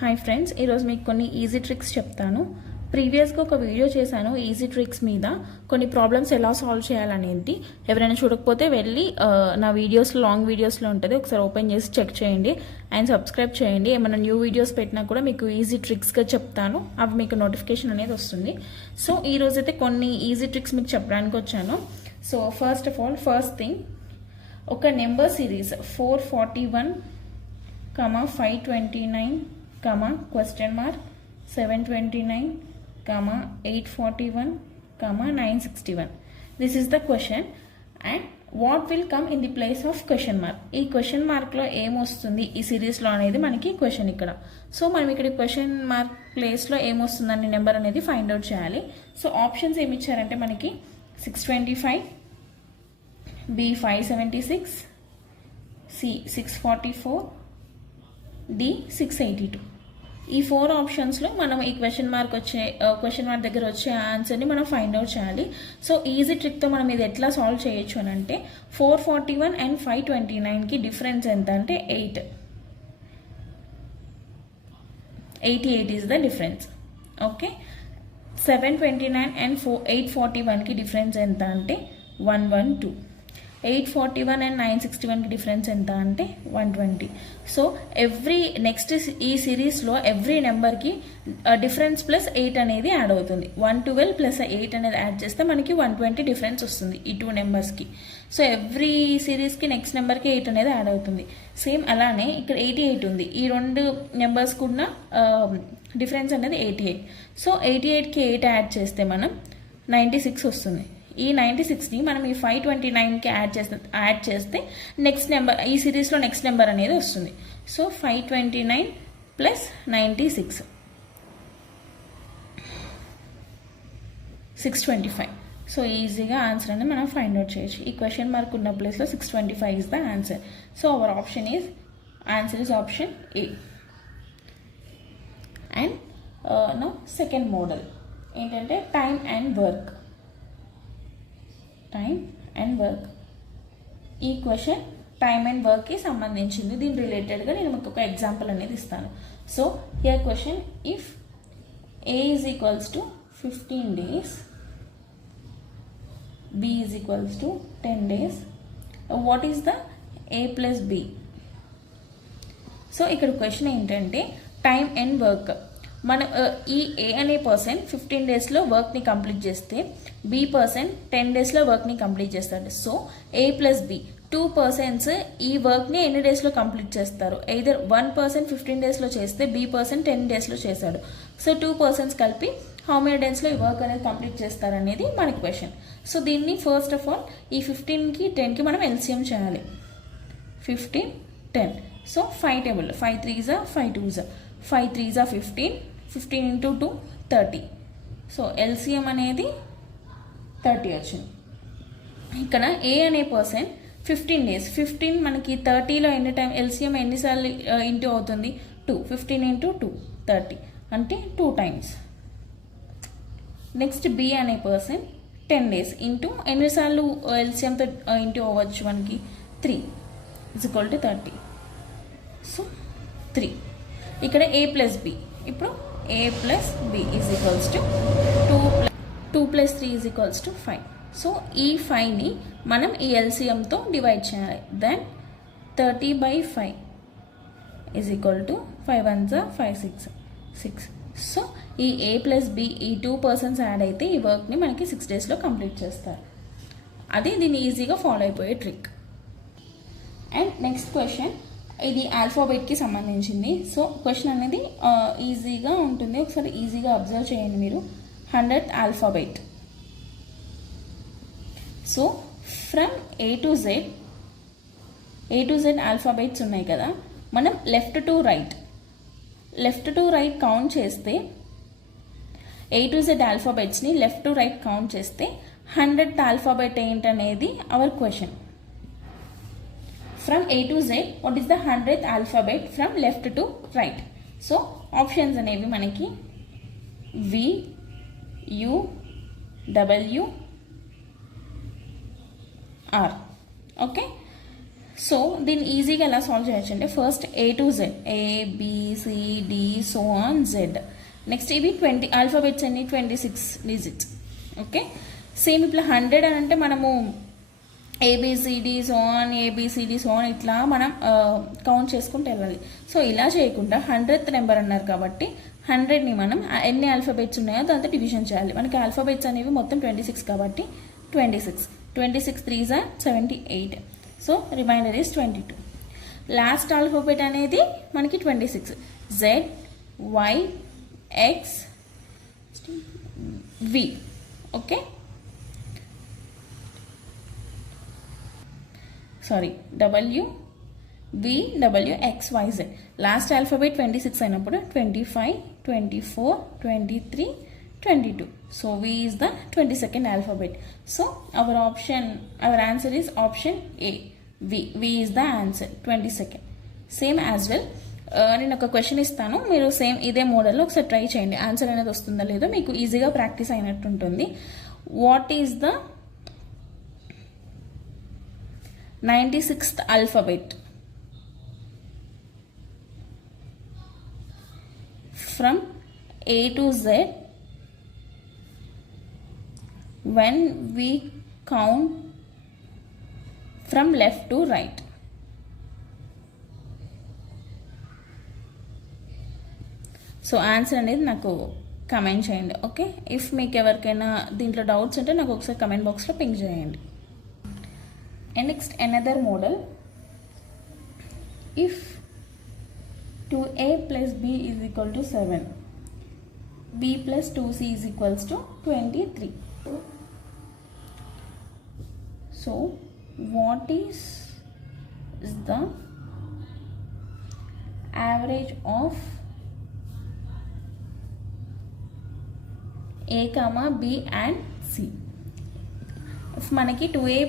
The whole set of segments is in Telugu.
హాయ్ ఫ్రెండ్స్, ఈరోజు మీకు కొన్ని ఈజీ ట్రిక్స్ చెప్తాను. ప్రీవియస్గా ఒక వీడియో చేశాను ఈజీ ట్రిక్స్ మీద, కొన్ని ప్రాబ్లమ్స్ ఎలా సాల్వ్ చేయాలనేది. ఎవరైనా చూడకపోతే వెళ్ళి నా వీడియోస్లో, లాంగ్ వీడియోస్లో ఉంటుంది, ఒకసారి ఓపెన్ చేసి చెక్ చేయండి అండ్ సబ్స్క్రైబ్ చేయండి. ఏమైనా న్యూ వీడియోస్ పెట్టినా కూడా మీకు ఈజీ ట్రిక్స్గా చెప్తాను, అవి మీకు నోటిఫికేషన్ అనేది వస్తుంది. సో ఈరోజైతే కొన్ని ఈజీ ట్రిక్స్ మీకు చెప్పడానికి వచ్చాను. So first of all, first thing, ఒక number series 441, 529, question mark 729, 841, 961. This is the question, and what will come in the place of question mark? ఈ క్వశ్చన్ మార్క్లో ఏమొస్తుంది ఈ సిరీస్లో అనేది మనకి క్వశ్చన్ ఇక్కడ. సో మనం ఇక్కడ క్వశ్చన్ మార్క్ ప్లేస్లో ఏమొస్తుందని నెంబర్ అనేది ఫైండ్ అవుట్ చేయాలి. సో ఆప్షన్స్ ఏమి ఇచ్చారంటే మనకి 625, B 576, C 644, D 682. ఈ 4 ఆప్షన్స్లో మనం ఈ క్వశ్చన్ మార్క్ దగ్గర వచ్చే ఆన్సర్ని మనం ఫైండ్ అవుట్ చేయాలి. సో ఈజీ ట్రిక్తో మనం ఇది ఎట్లా సాల్వ్ చేయొచ్చు అని అంటే, 441 అండ్ 529కి డిఫరెన్స్ ఎంత అంటే 88 is the difference. Okay, 729 and 841కి డిఫరెన్స్ ఎంత అంటే 112. 841 అండ్ 961కి డిఫరెన్స్ ఎంత అంటే 120. సో నెక్స్ట్ ఈ సిరీస్లో ఎవ్రీ నెంబర్కి డిఫరెన్స్ ప్లస్ 8 అనేది యాడ్ అవుతుంది. 112 ప్లస్ 8 అనేది యాడ్ చేస్తే మనకి 120 డిఫరెన్స్ వస్తుంది ఈ 2 నెంబర్స్కి. సో ఎవ్రీ సిరీస్కి నెక్స్ట్ నెంబర్కి 8 అనేది యాడ్ అవుతుంది. సేమ్ అలానే ఇక్కడ 88 ఉంది. ఈ 2 నెంబర్స్కి ఉన్న డిఫరెన్స్ అనేది 88. సో 88కి 8 యాడ్ చేస్తే మనం 96 వస్తుంది. ఈ 96ని మనం ఈ 529కి యాడ్ చేస్తే నెక్స్ట్ నెంబర్, ఈ సిరీస్లో నెక్స్ట్ నెంబర్ అనేది వస్తుంది. So 529 plus 96, 625. సో ఈజీగా ఆన్సర్ అనేది మనం ఫైండ్ అవుట్ చేయొచ్చు. ఈ క్వశ్చన్ మార్క్ ఉన్న ప్లేస్లో 625 is the answer. So our answer is option A. And now second model ఏంటంటే టైమ్ అండ్ వర్క్. ఈ క్వశ్చన్ టైమ్ అండ్ వర్క్కి సంబంధించింది. దీని రిలేటెడ్గా నేను మీకు ఒక ఎగ్జాంపుల్ అనేది ఇస్తాను. So here question, if A is equals to 15 days, B is equals to 10 days, what is the A plus B? So ఇక్కడ క్వశ్చన్ ఏంటంటే టైమ్ అండ్ వర్క్. మన ఈ ఏ అనే పర్సన్ 15 డేస్లో వర్క్ని కంప్లీట్ చేస్తే బి పర్సన్ 10 డేస్లో వర్క్ని కంప్లీట్ చేస్తాడు. సో ఏ ప్లస్ బి, 2 పర్సన్స్ ఈ వర్క్ని ఎన్ని డేస్లో కంప్లీట్ చేస్తారు? ఎయిదర్ 1 పర్సన్ 15 డేస్లో చేస్తే బి పర్సన్ 10 డేస్లో చేశాడు. సో 2 పర్సన్స్ కలిపి హౌ మెనీ డేస్లో ఈ వర్క్ అనేది కంప్లీట్ చేస్తారనేది మన క్వశ్చన్. సో దీన్ని ఫస్ట్ ఆఫ్ ఆల్ ఈ 15కి 10కి మనం ఎల్సిఎం చేయాలి. 15, 10. So 5 table, 5 3s 5 2s, 5 3s 15, 15 into 2 30. So LCM అనేది 30 వచ్చింది. ఇక్కడ ఏ అనే పర్సన్ 15 డేస్, 15 మనకి 30లో ఎన్ని టైం ఎల్సిఎం ఎన్నిసార్లు ఇంటూ అవుతుంది? 2. 15 into 2 30 అంటే 2 టైమ్స్. నెక్స్ట్ బి అనే పర్సన్ 10 డేస్ ఇంటూ ఎన్నిసార్లు ఎల్సిఎంతో ఇంటూ అవ్వచ్చు మనకి? 3 = 30. సో 3. ఇక్కడ ఏ ప్లస్ బి, ఇప్పుడు A plus B is equals to 2 + 3 is equals to 5. So ఈ 5ని మనం ఈ ఎల్సిఎంతో డివైడ్ చేయాలి. Then 30/5 is equal to 5 1s 5 6. So ఈ ఏ ప్లస్ బి, ఈ 2 పర్సన్స్ యాడ్ అయితే ఈ వర్క్ని మనకి 6 డేస్లో కంప్లీట్ చేస్తారు. అది దీన్ని ఈజీగా ఫాలో అయిపోయే ట్రిక్. అండ్ నెక్స్ట్ క్వశ్చన్, ఇది ఆల్ఫాబెట్కి సంబంధించింది. సో క్వశ్చన్ అనేది ఈజీగా ఉంటుంది, ఒకసారి ఈజీగా అబ్జర్వ్ చేయండి మీరు. 100th alphabet. So from A to Z alphabets ఉన్నాయి కదా, మనం లెఫ్ట్ టు రైట్ కౌంట్ చేస్తే, ఏ టు జెడ్ ఆల్ఫాబెట్స్ని లెఫ్ట్ టు రైట్ కౌంట్ చేస్తే 100th ఆల్ఫాబెట్ ఏంటనేది our question. From A to Z, what is the 100th alphabet from left to right? So options అనేవి మనకి V, U, W, R. Okay, so దీన్ని ఈజీగా ఎలా సాల్వ్ చేయొచ్చు అంటే first A to Z, ABCD so on Z. Next ఇవి 20 ఆల్ఫాబెట్స్ అన్ని 26 డిజిట్స్. ఓకే, సేమ్ ఇప్పుడు 100 అని అంటే మనము ABCD సో ఆన్ ఇట్లా మనం కౌంట్ చేసుకుంటూ వెళ్ళాలి. సో ఇలా చేయకుండా 100th నెంబర్ అన్నారు కాబట్టి 100ని మనం ఎన్ని ఆల్ఫాబెట్స్ ఉన్నాయో దాంతో డివిజన్ చేయాలి. మనకి ఆల్ఫాబెట్స్ అనేవి మొత్తం 26 కాబట్టి 26 3s are 78. So remainder is 22. Last alphabet అనేది మనకి 26, Z, Y, X, V. Okay, sorry W, V, W, X, Y, Z. Last alphabet 26 అయినప్పుడు 25, 24, 23, 22. So V is the 22nd alphabet. So our answer is option A. V is the answer, 22nd. Same as well. నేను ఒక క్వశ్చన్ ఇస్తాను, మీరు సేమ్ ఇదే మోడల్లో ఒకసారి ట్రై చేయండి. ఆన్సర్ అనేది వస్తుందో లేదో మీకు ఈజీగా ప్రాక్టీస్ అయినట్టు ఉంటుంది. What is the 96th alphabet from A to Z when we count from left to right? So answer అనేది నాకు కమెంట్ చేయండి. ఓకే, ఇఫ్ మీకు ఎవరికైనా దీంట్లో డౌట్స్ ఉంటే నాకు ఒకసారి కమెంట్ బాక్స్లో పింక్ చేయండి. And next another model, if 2a plus b is equal to 7, b plus 2c is equals to 23. So what is the average of a comma b and c? if మనకి 2a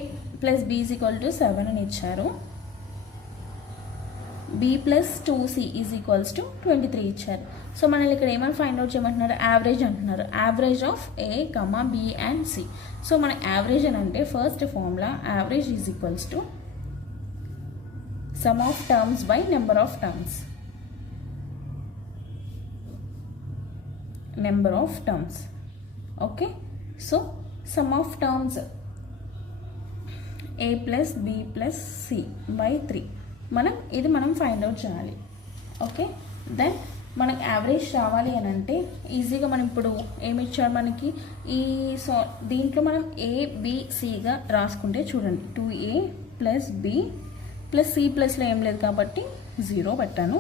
plus b is equal to 7 అని ఇచ్చారు, b plus 2c is equals to 23 ఇచ్చారు. సో మనల్ని ఇక్కడ ఏమని ఫైండ్ అవుట్ చేయమంటున్నారు? యావరేజ్ అంటున్నారు. Average of a, b and c. So మన యావరేజ్ అని అంటే first formula average is equals to some of terms by number of terms. Number of terms. Okay, so some of terms a plus b plus c by 3 మనం ఫైండ్ అవుట్ చేయాలి. ఓకే, దెన్ మనకు యావరేజ్ రావాలి అని అంటే ఈజీగా మనం ఇప్పుడు ఏమి ఇచ్చారు మనకి సో దీంట్లో మనం ABCగా రాసుకుంటే చూడండి, 2a plus b plus c ప్లస్లో ఏం లేదు కాబట్టి 0 పెట్టాను.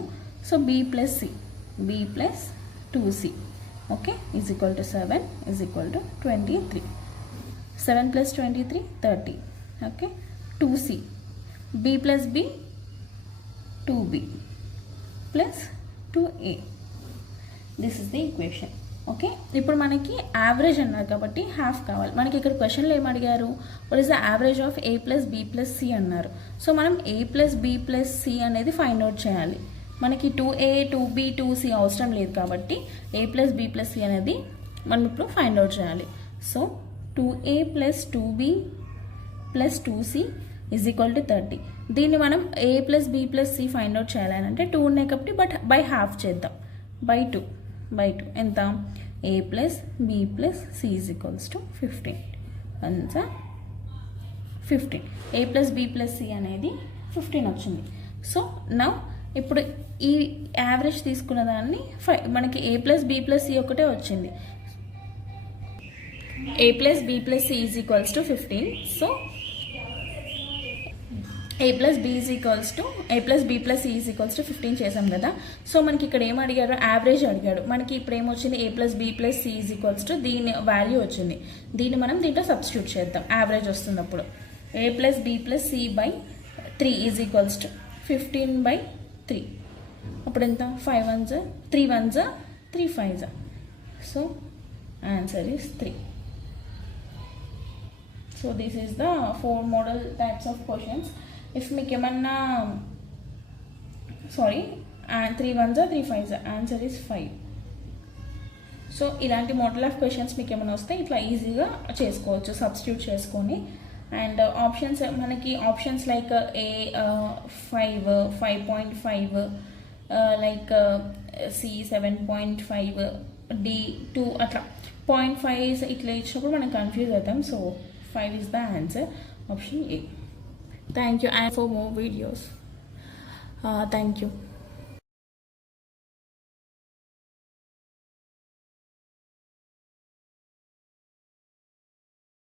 So b plus c, b plus 2c, okay, is equal to 7 is equal to 23. 7 plus 23 30. Okay, 2c, b plus b 2b plus 2a. This is the equation. Okay, ఇప్పుడు మనకి యావరేజ్ అన్నారు కాబట్టి హాఫ్ కావాలి. మనకి ఇక్కడ క్వశ్చన్లో ఏం అడిగారు? What is the average of a plus b plus c అన్నారు. సో మనం a plus b plus c అనేది ఫైండ్ అవుట్ చేయాలి. మనకి 2a 2b 2c అవసరం లేదు కాబట్టి a plus b plus c అనేది మనం ఇప్పుడు ఫైండ్ అవుట్ చేయాలి. So 2a plus 2b plus 2c is equal to 30. దీన్ని మనం a plus b plus c find out చేయాలని అంటే 2 ఉన్నాయి కాబట్టి బట్ బై హాఫ్ చేద్దాం. బై 2 ఎంత? a plus b plus c is equals to 15. అంత 15. a plus b plus c అనేది 15 వచ్చింది. సో నౌ ఇప్పుడు ఈ యావరేజ్ తీసుకున్న దాన్ని మనకి a plus b plus c ఒకటే వచ్చింది. a plus b plus c is equals to 15. So a plus b plus c is equals to 15 చేసాం కదా. సో మనకి ఇక్కడ ఏం అడిగారు? యావరేజ్ అడిగాడు. మనకి ఇప్పుడు ఏమొచ్చింది? a plus b plus c is equals to దీని వాల్యూ వచ్చింది. దీన్ని మనం దీంట్లో సబ్స్టిట్యూట్ చేద్దాం. యావరేజ్ వస్తున్నప్పుడు a plus b plus c by 3 is equals to 15 by 3. అప్పుడు ఎంత? 5 1s 3 1s 3 5s. So answer is 3. So this is the 4 model types of questions. If మీకు ఏమన్నా 3 1s 3 5s, answer is 5. So ఇలాంటి మోడల్ ఆఫ్ క్వశ్చన్స్ మీకు ఏమైనా వస్తే ఇట్లా ఈజీగా చేసుకోవచ్చు, సబ్స్టిట్యూట్ చేసుకొని అండ్ ఆప్షన్స్ మనకి options like A 5, 5.5, like C 7.5, D 2 అట్లా 0.5 ఇట్లా ఇచ్చినప్పుడు మనం కన్ఫ్యూజ్ అవుతాం. So 5 is the answer, option A. Thank you, and for more videos. Thank you.